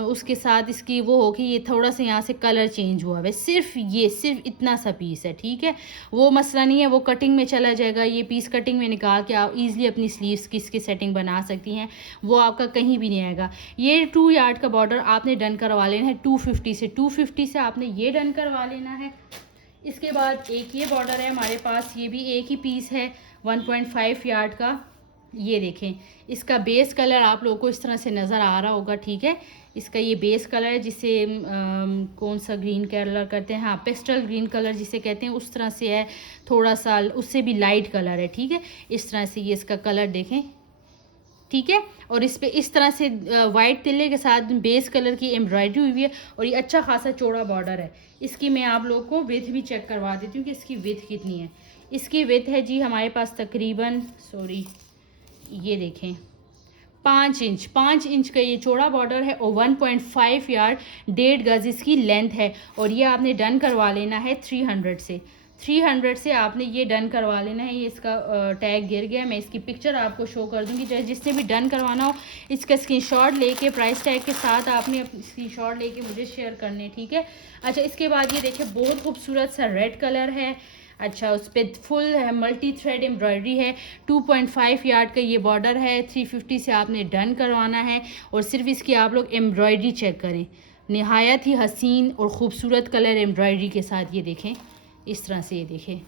उसके साथ इसकी वो हो कि ये थोड़ा सा यहाँ से कलर चेंज हुआ है, सिर्फ इतना सा पीस है। ठीक है, वो मसला नहीं है, वो कटिंग में चला जाएगा। ये पीस कटिंग में निकाल के आप ईज़िली अपनी स्लीव्स की इसकी सेटिंग बना सकती हैं, वो आपका कहीं भी नहीं आएगा। ये 2 यार्ड का बॉर्डर आपने डन करवा लेना है 250 से आपने ये डन करवा लेना है। इसके बाद एक ये बॉर्डर है हमारे पास, ये भी एक ही पीस है 1.5 यार्ड का। ये देखें, इसका बेस कलर आप लोगों को इस तरह से नज़र आ रहा होगा। ठीक है, इसका ये बेस कलर है, जिसे कौन सा ग्रीन कलर करते हैं, हाँ पेस्टल ग्रीन कलर जिसे कहते हैं, उस तरह से है, थोड़ा सा उससे भी लाइट कलर है। ठीक है, इस तरह से ये इसका कलर देखें। ठीक है, और इस पे इस तरह से वाइट तिल्ले के साथ बेस कलर की एम्ब्रॉयडरी हुई है, और ये अच्छा खासा चौड़ा बॉर्डर है। इसकी मैं आप लोगों को विड्थ भी चेक करवा देती हूँ कि इसकी विड्थ कितनी है। इसकी विड्थ है जी हमारे पास तकरीबन ये देखें 5 इंच का ये चौड़ा बॉर्डर है, और 1.5 यार्ड 1.5 गज इसकी लेंथ है। और ये आपने डन करवा लेना है 300 से आपने ये डन करवा लेना है। ये इसका टैग गिर गया, मैं इसकी पिक्चर आपको शो कर दूंगी, चाहे जिसने भी डन करवाना हो इसका स्क्रीनशॉट लेके प्राइस टैग के साथ आपने स्क्रीनशॉट लेके मुझे शेयर करने। ठीक है, अच्छा इसके बाद ये देखिए बहुत खूबसूरत सा रेड कलर है। अच्छा, उस पर फुल है, मल्टी थ्रेड एम्ब्रॉयडरी है, 2.5 यार्ड का ये बॉर्डर है, 350 से आपने डन करवाना है। और सिर्फ इसकी आप लोग एम्ब्रॉयडरी चेक करें, नहायत ही हसीन और ख़ूबसूरत कलर एम्ब्रॉयडरी के साथ। ये देखें, इस तरह से ये देखें,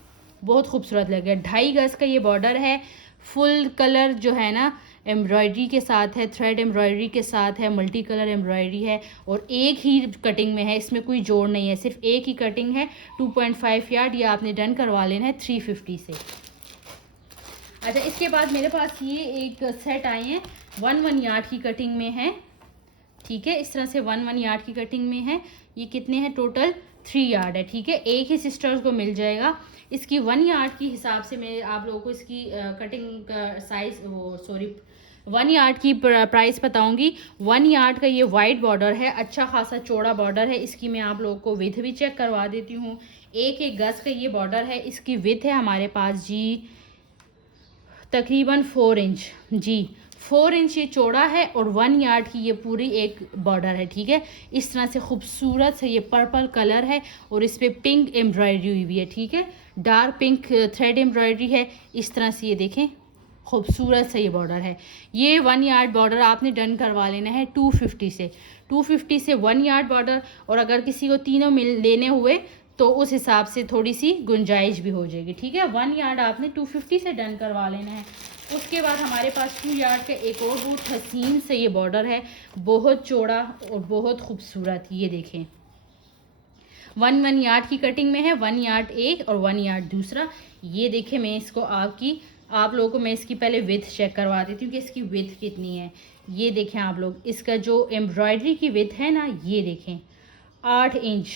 बहुत खूबसूरत लग रहा है। 2.5 गज का ये बॉर्डर है, फुल कलर जो है ना एम्ब्रॉयडरी के साथ है, थ्रेड एम्ब्रॉयडरी के साथ है, मल्टी कलर एम्ब्रॉयडरी है, और एक ही कटिंग में है, इसमें कोई जोड़ नहीं है, सिर्फ एक ही कटिंग है। 2.5 यार्ड ये आपने डन करवा लेना है 350 से। अच्छा इसके बाद मेरे पास ये एक सेट आए हैं 1 यार्ड की कटिंग में है। ठीक है, इस तरह से 1 यार्ड की कटिंग में है। ये कितने हैं टोटल? 3 यार्ड है। ठीक है, एक ही सिस्टर्स को मिल जाएगा। इसकी 1 यार्ड की हिसाब से मैं आप लोगों को इसकी कटिंग का साइज 1 यार्ड की प्राइस बताऊंगी। 1 यार्ड का ये वाइट बॉर्डर है, अच्छा खासा चौड़ा बॉर्डर है। इसकी मैं आप लोगों को विड्थ भी चेक करवा देती हूँ। 1 गज का ये बॉर्डर है, इसकी विड्थ है हमारे पास जी तकरीबन 4 इंच जी, 4 इंच ये चौड़ा है और 1 यार्ड की ये पूरी एक बॉर्डर है। ठीक है, इस तरह से खूबसूरत से ये पर्पल कलर है और इस पर पिंक एम्ब्रॉयडरी हुई हुई है। ठीक है, डार्क पिंक थ्रेड एम्ब्रॉयडरी है इस तरह से, ये देखें खूबसूरत से ये बॉर्डर है। ये 1 यार्ड बॉर्डर आपने डन करवा लेना है 250 से 1 यार्ड बॉर्डर। और अगर किसी को तीनों मिल लेने हुए तो उस हिसाब से थोड़ी सी गुंजाइश भी हो जाएगी। ठीक है, 1 यार्ड आपने 250 से डन करवा लेना है। उसके बाद हमारे पास 2 यार्ड का एक और बहुत हसीन से ये बॉर्डर है, बहुत चौड़ा और बहुत खूबसूरत। ये देखें 1 यार्ड की कटिंग में है, 1 यार्ड एक और 1 यार्ड दूसरा। ये देखें, मैं इसको आप लोगों को मैं इसकी पहले विड्थ चेक करवा देती हूँ कि इसकी विड्थ कितनी है। ये देखें आप लोग, इसका जो एम्ब्रॉयडरी की विड्थ है ना, ये देखें 8 इंच,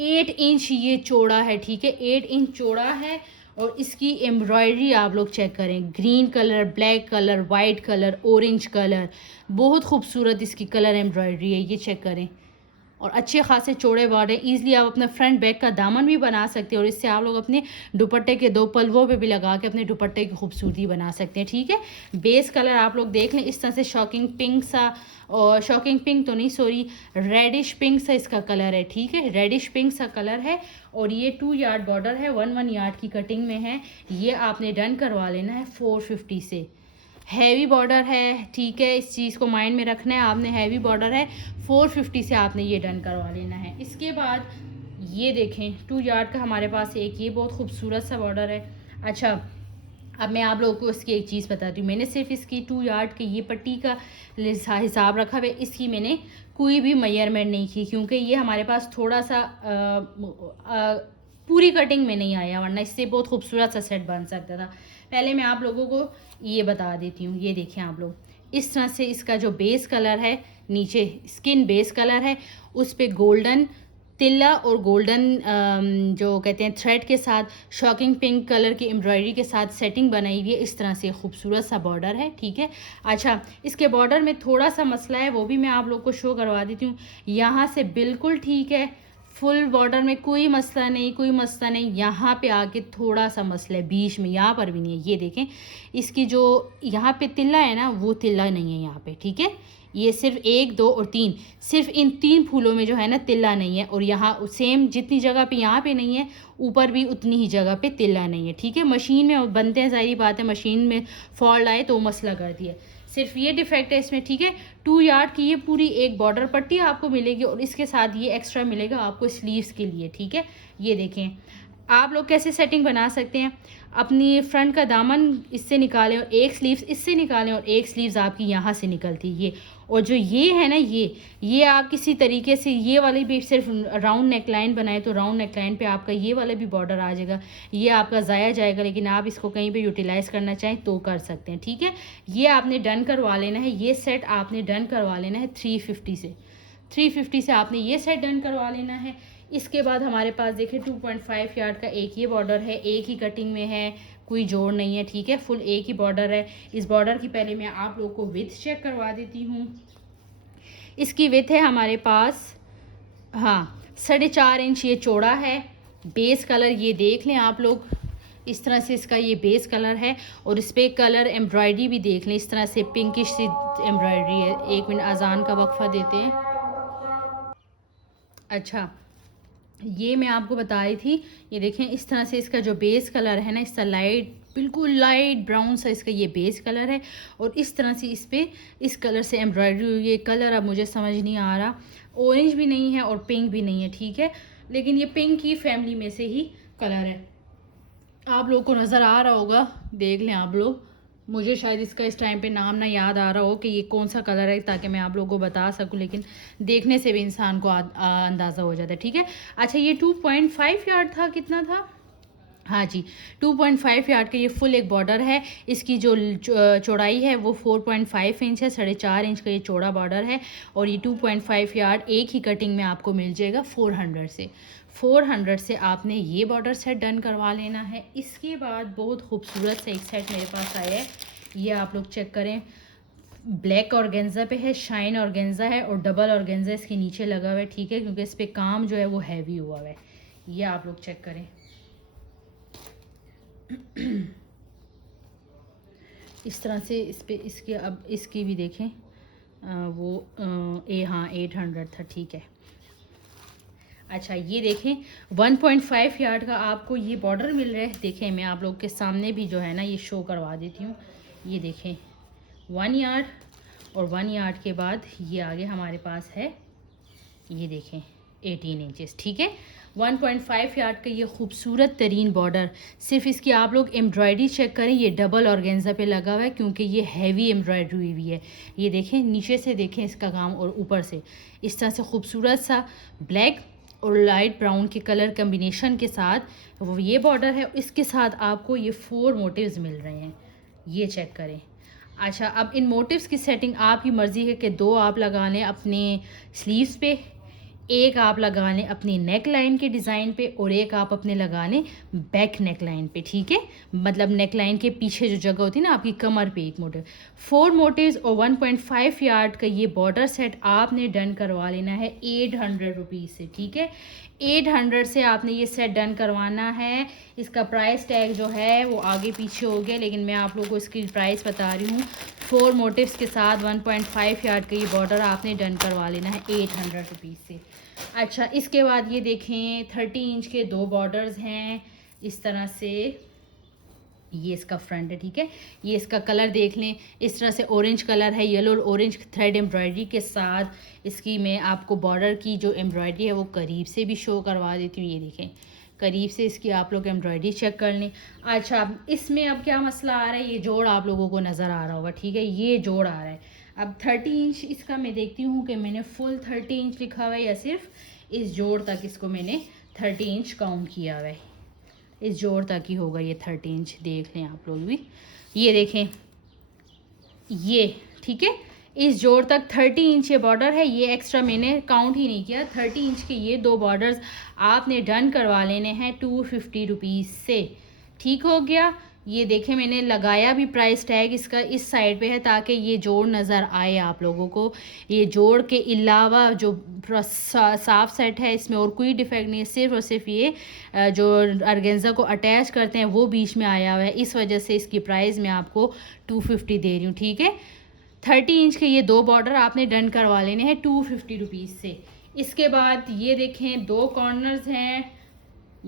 8 इंच ये चौड़ा है। ठीक है, 8 इंच चौड़ा है और इसकी एम्ब्रॉयडरी आप लोग चेक करें, green colour, black colour, white colour, orange colour, बहुत खूबसूरत इसकी कलर एम्ब्रॉयडरी है। ये चेक करें और अच्छे खासे चौड़े बॉर्डर, ईजिली आप अपना फ्रंट बैक का दामन भी बना सकते हैं और इससे आप लोग अपने दुपट्टे के 2 पल्लों पे भी लगा के अपने दुपट्टे की खूबसूरती बना सकते हैं। ठीक है, बेस कलर आप लोग देख लें इस तरह से शॉकिंग पिंक सा, और शॉकिंग पिंक तो नहीं सॉरी, रेडिश पिंक सा इसका कलर है। ठीक है, रेडिश पिंक सा कलर है और ये 2 यार्ड बॉर्डर है, 1 यार्ड की कटिंग में है। ये आपने डन करवा लेना है 450 से। हैवी बॉर्डर है, ठीक है, इस चीज़ को माइंड में रखना है आपने, हैवी बॉर्डर है, 450 से आपने ये डन करवा लेना है। इसके बाद ये देखें 2 यार्ड का हमारे पास एक ये बहुत खूबसूरत सा बॉर्डर है। अच्छा, अब मैं आप लोगों को इसकी एक चीज़ बताती हूँ। मैंने सिर्फ इसकी 2 यार्ड की ये पट्टी का हिसाब रखा है, इसकी मैंने कोई भी मेजरमेंट नहीं की क्योंकि ये हमारे पास थोड़ा सा पूरी कटिंग में नहीं आया, वरना इससे बहुत खूबसूरत सा सेट बन सकता था। पहले मैं आप लोगों को ये बता देती हूँ। ये देखें आप लोग, इस तरह से इसका जो बेस कलर है, नीचे स्किन बेस कलर है, उस पर गोल्डन तिल्ला और गोल्डन जो कहते हैं थ्रेड के साथ शॉकिंग पिंक कलर की एम्ब्रॉयडरी के साथ सेटिंग बनाई हुई है। इस तरह से खूबसूरत सा बॉर्डर है। ठीक है, अच्छा, इसके बॉर्डर में थोड़ा सा मसला है, वो भी मैं आप लोग को शो करवा देती हूँ। यहाँ से बिल्कुल ठीक है, फुल बॉर्डर में कोई मसला नहीं, कोई मसला नहीं। यहाँ पे आके थोड़ा सा मसला है, बीच में यहाँ पर भी नहीं है। ये देखें, इसकी जो यहाँ पे तिल्ला है ना, वो तिल्ला नहीं है यहाँ पे। ठीक है, ये सिर्फ 1, 2 और 3, सिर्फ इन 3 फूलों में जो है ना तिल्ला नहीं है। और यहाँ सेम जितनी जगह पे यहाँ पे नहीं है, ऊपर भी उतनी ही जगह पे तिल्ला नहीं है। ठीक है, मशीन में बनते हैं, ज़ाहिर बात है मशीन में फॉल्ट आए तो मसला करती है, सिर्फ ये डिफेक्ट है इसमें। ठीक है, 2 यार्ड की ये पूरी एक बॉर्डर पट्टी आपको मिलेगी और इसके साथ ये एक्स्ट्रा मिलेगा आपको स्लीव्स के लिए। ठीक है, ये देखें आप लोग कैसे सेटिंग बना सकते हैं। अपनी फ्रंट का दामन इससे निकालें और एक स्लीव्स इससे निकालें और एक स्लीव्स आपकी यहाँ से निकलती ये, और जो ये है ना, ये आप किसी तरीके से ये वाली भी सिर्फ राउंड नेक लाइन बनाए तो राउंड नेक लाइन पे आपका ये वाला भी बॉर्डर आ जाएगा, ये आपका ज़ाया जाएगा। लेकिन आप इसको कहीं पे यूटिलाइज़ करना चाहें तो कर सकते हैं। ठीक है, ये आपने डन करवा लेना है, ये सेट आपने डन करवा लेना है 350 से आपने ये सेट डन करवा लेना है। इसके बाद हमारे पास देखिए 2.5 यार्ड का एक ये बॉर्डर है, एक ही कटिंग में है, कोई जोड़ नहीं है। ठीक है, फुल एक ही बॉर्डर है। इस बॉर्डर की पहले मैं आप लोगों को विड्थ चेक करवा देती हूँ। इसकी विड्थ है हमारे पास, हाँ, 4.5 इंच ये चौड़ा है। बेस कलर ये देख लें आप लोग, इस तरह से इसका ये बेस कलर है और इस पर कलर एम्ब्रॉयडरी भी देख लें, इस तरह से पिंकिश सी एम्ब्रॉयडरी है। 1 मिनट अजान का वक्फा देते हैं। अच्छा, ये मैं आपको बता रही थी, ये देखें इस तरह से इसका जो बेस कलर है ना, इसका लाइट बिल्कुल लाइट ब्राउन सा इसका ये बेस कलर है और इस तरह से इस पर इस कलर से एम्ब्रॉयडरी हुई। ये कलर अब मुझे समझ नहीं आ रहा, ऑरेंज भी नहीं है और पिंक भी नहीं है। ठीक है, लेकिन ये पिंक की फैमिली में से ही कलर है, आप लोगों को नज़र आ रहा होगा, देख लें आप लोग। मुझे शायद इसका इस टाइम पे नाम ना याद आ रहा हो कि ये कौन सा कलर है, ताकि मैं आप लोगों को बता सकूं, लेकिन देखने से भी इंसान को अंदाज़ा हो जाता है। ठीक है, अच्छा, ये 2.5 यार्ड था, कितना था, हाँ जी, 2.5 यार्ड का ये फुल एक बॉर्डर है। इसकी जो चौड़ाई है वो 4.5 इंच है, 4.5 इंच का ये चौड़ा बॉर्डर है और ये 2.5 यार्ड एक ही कटिंग में आपको मिल जाएगा 400 से आपने ये बॉर्डर सेट डन करवा लेना है। इसके बाद बहुत खूबसूरत से एक सेट मेरे पास आया है, ये आप लोग चेक करें। ब्लैक ऑर्गेन्जा पे है, शाइन ऑर्गेन्जा है और डबल ऑर्गेन्जा इसके नीचे लगा हुआ है। ठीक है, क्योंकि इस पर काम जो है वो हैवी हुआ है। ये आप लोग चेक करें, इस तरह से इस पे इसके अब इसकी भी देखें हाँ 800 था, ठीक है। अच्छा ये देखें 1.5 यार्ड का आपको ये बॉर्डर मिल रहा है। देखें मैं आप लोग के सामने भी जो है ना ये शो करवा देती हूँ। ये देखें 1 यार्ड और 1 यार्ड के बाद ये आगे हमारे पास है, ये देखें 18 इंचेस, ठीक है। 1.5 यार्ड का ये खूबसूरत तरीन बॉर्डर, सिर्फ इसकी आप लोग एम्ब्रॉयडरी चेक करें, ये डबल ऑर्गेन्जा पे लगा हुआ है क्योंकि ये हैवी एम्ब्रॉयडरी हुई हुई है। ये देखें नीचे से देखें इसका काम और ऊपर से इस तरह से खूबसूरत सा ब्लैक और लाइट ब्राउन के कलर कम्बिनेशन के साथ वो ये बॉर्डर है। इसके साथ आपको ये 4 मोटिव्स मिल रहे हैं, ये चेक करें। अच्छा अब इन मोटिव्स की सेटिंग आपकी मर्ज़ी है कि 2 आप लगा लें अपने स्लीव्स पे, एक आप लगा लें अपनी नेक लाइन के डिज़ाइन पे और एक आप अपने लगा लें बैक नेक लाइन पे, ठीक है। मतलब नेक लाइन के पीछे जो जगह होती है ना आपकी कमर पे एक मोटिव। 4 मोटिव्स और 1.5 यार्ड का ये बॉर्डर सेट आपने डन करवा लेना है 800 रुपीज़ से, ठीक है। 800 से आपने ये सेट डन करवाना है। इसका प्राइस टैग जो है वो आगे पीछे हो गया, लेकिन मैं आप लोगों को इसकी प्राइस बता रही हूँ। 4 मोटिव्स के साथ 1.5 यार्ड का ये बॉर्डर आपने डन करवा लेना है 800 रुपीज़ से। अच्छा इसके बाद ये देखें 30 इंच के 2 बॉर्डर्स हैं इस तरह से। ये इसका फ्रंट है, ठीक है। ये इसका कलर देख लें, इस तरह से ऑरेंज कलर है, येलो और ऑरेंज थ्रेड एम्ब्रॉयडरी के साथ। इसकी मैं आपको बॉर्डर की जो एम्ब्रॉयडरी है वो करीब से भी शो करवा देती हूँ। ये देखें करीब से इसकी आप लोग एम्ब्रॉयडरी चेक कर लें। अच्छा इसमें अब क्या मसला आ रहा है, ये जोड़ आप लोगों को नज़र आ रहा होगा, ठीक है। ये जोड़ आ रहा है। अब 30 इंच इसका मैं देखती हूँ कि मैंने फुल 30 इंच लिखा हुआ है या सिर्फ इस जोड़ तक इसको मैंने 30 इंच काउंट किया हुआ है। इस जोड़ तक ही होगा ये 30 इंच, देख लें आप लोग भी। ये देखें ये, ठीक है। इस जोड़ तक 30 इंच ये बॉर्डर है, ये एक्स्ट्रा मैंने काउंट ही नहीं किया। 30 इंच के ये 2 बॉर्डर्स आपने डन करवा लेने हैं 250 रुपीज़ से, ठीक हो गया। ये देखें मैंने लगाया भी प्राइस टैग इसका इस साइड पे है ताकि ये जोड़ नज़र आए आप लोगों को। ये जोड़ के अलावा जो साफ सेट है इसमें और कोई डिफेक्ट नहीं है, सिर्फ और सिर्फ ये जो ऑर्गेन्जा को अटैच करते हैं वो बीच में आया हुआ है, इस वजह से इसकी प्राइस मैं आपको 250 दे रही हूँ, ठीक है। 30 इंच के ये 2 बॉर्डर आपने डन करवा लेने हैं 250 रुपीज़ से। इसके बाद ये देखें 2 कॉर्नर्स हैं,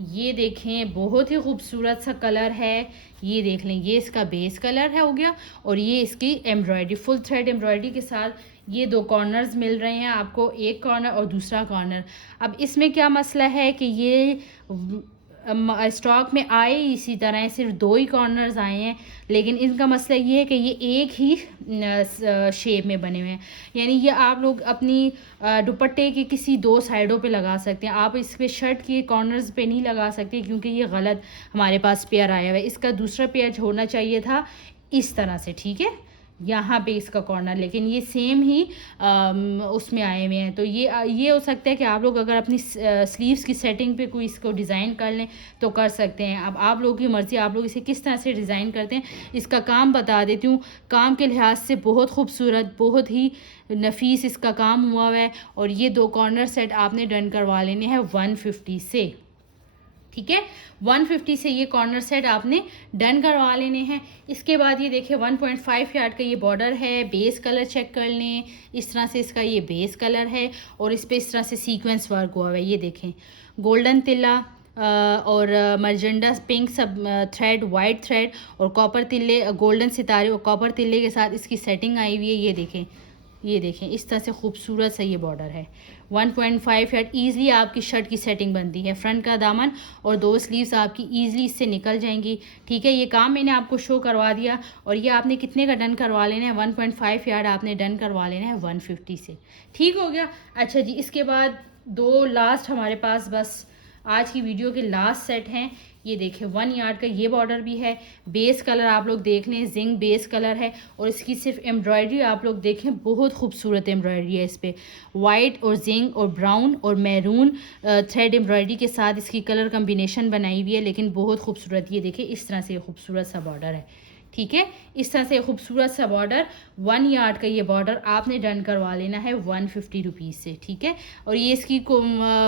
ये देखें बहुत ही खूबसूरत सा कलर है। ये देख लें ये इसका बेस कलर है हो गया और ये इसकी एम्ब्रॉयडरी फुल थ्रेड एम्ब्रॉयडरी के साथ ये 2 कॉर्नर्स मिल रहे हैं आपको, एक कॉर्नर और दूसरा कॉर्नर। अब इसमें क्या मसला है कि ये स्टॉक में आए इसी तरह सिर्फ 2 ही कॉर्नर्स आए हैं, लेकिन इनका मसला ये है कि ये एक ही शेप में बने हुए हैं। यानी ये आप लोग अपनी दुपट्टे के किसी 2 साइडों पे लगा सकते हैं, आप इस पे शर्ट के कॉर्नर्स पे नहीं लगा सकते क्योंकि ये गलत हमारे पास पेयर आया हुआ है। इसका दूसरा पेयर होना चाहिए था इस तरह से, ठीक है, यहाँ पे इसका कॉर्नर, लेकिन ये सेम ही उसमें आए हुए हैं। तो ये हो सकता है कि आप लोग अगर अपनी स्लीव्स की सेटिंग पे कोई इसको डिज़ाइन कर लें तो कर सकते हैं। अब आप लोगों की मर्ज़ी, आप लोग इसे किस तरह से डिज़ाइन करते हैं। इसका काम बता देती हूँ, काम के लिहाज से बहुत खूबसूरत, बहुत ही नफीस इसका काम हुआ है। और ये 2 कॉर्नर सेट आपने डन करवा लेने हैं 150 से, ठीक है। 150 से ये कॉर्नर सेट आपने डन करवा लेने हैं। इसके बाद ये देखिए 1.5 यार्ड का ये बॉर्डर है, बेस कलर चेक कर लें, इस तरह से इसका ये बेस कलर है और इस पे इस तरह से सीक्वेंस वर्क हुआ है। ये देखें गोल्डन तिल्ला और मर्जेंडा पिंक सब थ्रेड, वाइट थ्रेड और कॉपर तिल्ले, गोल्डन सितारे और कॉपर तिल्ले के साथ इसकी सेटिंग आई हुई है। ये देखें इस तरह से खूबसूरत सा ये बॉर्डर है। 1.5 यार्ड ईज़िली आपकी शर्ट की सेटिंग बनती है। फ्रंट का दामन और 2 स्लीव्स आपकी ईज़िली इससे निकल जाएंगी, ठीक है। ये काम मैंने आपको शो करवा दिया और ये आपने कितने का डन करवा लेना है, 1.5 यार्ड आपने डन करवा लेना है 150 से, ठीक हो गया। अच्छा जी, इसके बाद 2 लास्ट हमारे पास बस आज की वीडियो के लास्ट सेट हैं। ये देखें 1 यार्ड का ये बॉर्डर भी है, बेस कलर आप लोग देख लें, जिंक बेस कलर है और इसकी सिर्फ एम्ब्रॉयडरी आप लोग देखें, बहुत खूबसूरत एम्ब्रॉयडरी है इस पर। वाइट और जिंक और ब्राउन और मैरून थ्रेड एम्ब्रॉयडरी के साथ इसकी कलर कम्बिनेशन बनाई हुई है, लेकिन बहुत खूबसूरत। ये देखें इस तरह से खूबसूरत सा बॉर्डर है, ठीक है। इस तरह से खूबसूरत सा बॉर्डर 1 यार्ड का ये बॉर्डर आपने डन करवा लेना है 150 रुपीज़ से, ठीक है। और ये इसकी को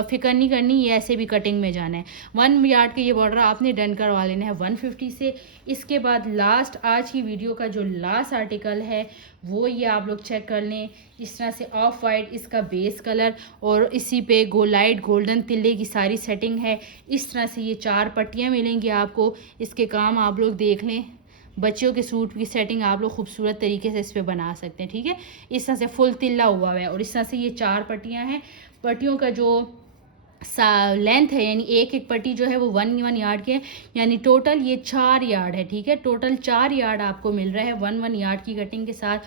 फ़िक्र नहीं करनी, ये ऐसे भी कटिंग में जाना है। 1 यार्ड का ये बॉर्डर आपने डन करवा लेना है 150 से। इसके बाद लास्ट आज की वीडियो का जो लास्ट आर्टिकल है वो ये आप लोग चेक कर लें। इस तरह से ऑफ वाइट इसका बेस कलर और इसी पे लाइट गोल्डन तिल्ले की सारी सेटिंग है। इस तरह से ये 4 पट्टियाँ मिलेंगी आपको। इसके काम आप लोग देख लें। बच्चियों के सूट की सेटिंग आप लोग खूबसूरत तरीके से इस पर बना सकते हैं, ठीक है। इस तरह से फुल तिल्ला हुआ है और इस तरह से ये 4 पट्टियाँ हैं। पट्टियों का जो लेंथ है यानी एक एक पट्टी जो है वो 1 यार्ड के है, यानी टोटल ये 4 यार्ड है, ठीक है। टोटल 4 यार्ड आपको मिल रहा है 1 यार्ड की कटिंग के साथ।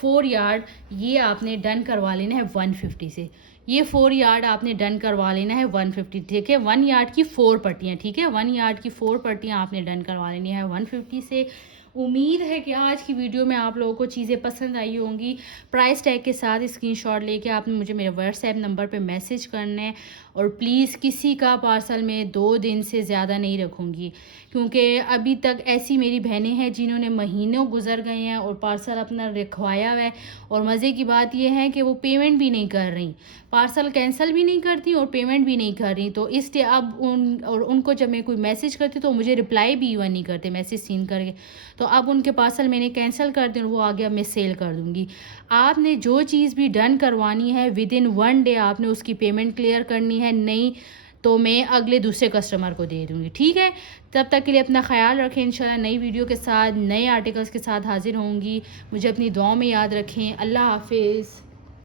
4 यार्ड ये आपने डन करवा लेना है 150 से। ये 4 यार्ड आपने डन करवा लेना है 150, ठीक है। 1 यार्ड की 4 पट्टियाँ, ठीक है। 1 यार्ड की 4 पट्टियाँ आपने डन करवा लेनी है 150 से। उम्मीद है कि आज की वीडियो में आप लोगों को चीज़ें पसंद आई होंगी। प्राइस टैग के साथ स्क्रीनशॉट लेके आपने मुझे मेरे व्हाट्सएप नंबर पे मैसेज करना है। और प्लीज़ किसी का पार्सल में 2 दिन से ज़्यादा नहीं रखूँगी, क्योंकि अभी तक ऐसी मेरी बहनें हैं जिन्होंने महीनों गुजर गए हैं और पार्सल अपना रखवाया हुआ है। और मज़े की बात यह है कि वो पेमेंट भी नहीं कर रही, पार्सल कैंसिल भी नहीं करती और पेमेंट भी नहीं कर रही। तो इसलिए अब उनको जब मैं कोई मैसेज करती तो मुझे रिप्लाई भी इवन नहीं करते मैसेज सीन करके। तो अब उनके पार्सल मैंने कैंसिल कर दिए और वो आगे अब मैं सेल कर दूँगी। आपने जो चीज़ भी डन करवानी है विदिन 1 डे आपने उसकी पेमेंट क्लियर करनी है, नहीं तो मैं अगले दूसरे कस्टमर को दे दूँगी, ठीक है। तब तक के लिए अपना ख्याल रखें। इंशाल्लाह नई वीडियो के साथ नए आर्टिकल्स के साथ हाजिर होंगी। मुझे अपनी दुआओं में याद रखें। अल्लाह हाफिज़।